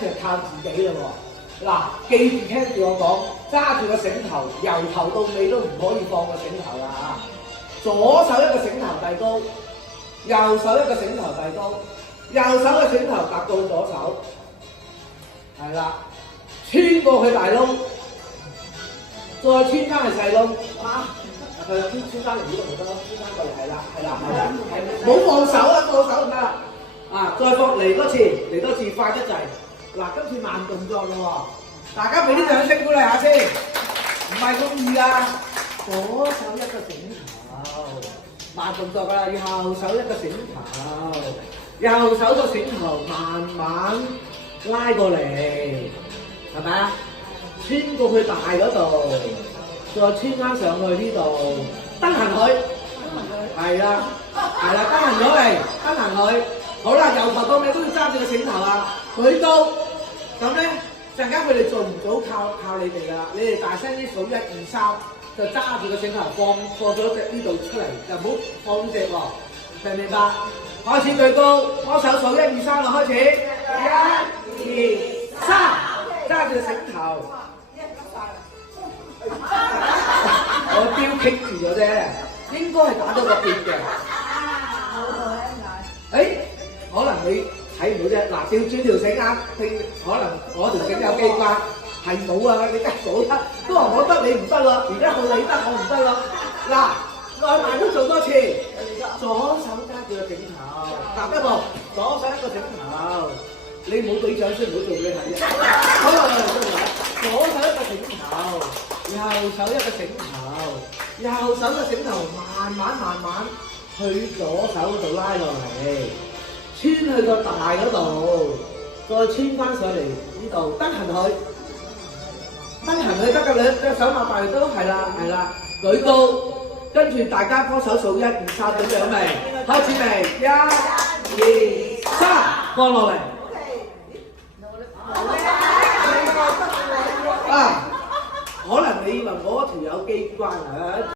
就靠自己啦喎。嗱，記住聽住我講，揸住個繩頭，由頭到尾都唔可以放個繩頭啦嚇。左手一個繩頭遞高，右手一個繩頭遞高，右手嘅繩頭達到左手，係啦，穿過去大窿，再穿翻去細窿，穿翻嚟呢度咪得咯，穿翻過嚟係啦，冇放手啊，放手唔得啦，再放嚟多次，快得滯，嗱，今次慢動作啦喎，大家俾啲掌聲鼓勵下先，唔係咁易㗎，左手一個繩頭，慢動作㗎啦，右手一個繩頭，右手個繩頭慢慢拉過嚟，係咪啊？穿過去大嗰度。再穿翻上去呢度，蹬行佢，係啦，蹬行咗嚟，蹬行佢，好啦，由頭到尾都要揸住個繩頭啊，舉高，咁咧陣間佢哋做唔到靠你哋㗎啦，你哋大聲啲數1、2、3，就揸住個繩頭放咗隻呢度出嚟，就唔好放呢隻喎，明唔明白？開始舉高，幫手數1、2、3啦，開始，1、2、3，揸住個繩頭。我標棘住咗啫，應該係打到個結嘅。可能你睇唔到啫。嗱，調轉條繩啊，可能我條繩有機關，係冇啊，你得到啦。都話我得你唔得啦，而家到你得我唔得啦。嗱，再慢啲做多次，左手揸住個繩頭，踏一步，左手一個繩頭。你冇俾掌聲，唔好做俾你睇啫。好啦，左手一個繩頭。右手一個繩頭，右手嘅繩頭慢慢去左手嗰度拉落嚟，穿去個大嗰度，再穿翻上嚟呢度，蹬行佢得㗎，兩隻手擘大都係啦，舉高，跟住大家幫手數1、2、3，準備好未？開始未？1、2、3，放落嚟。可能你以為我條有機關啊？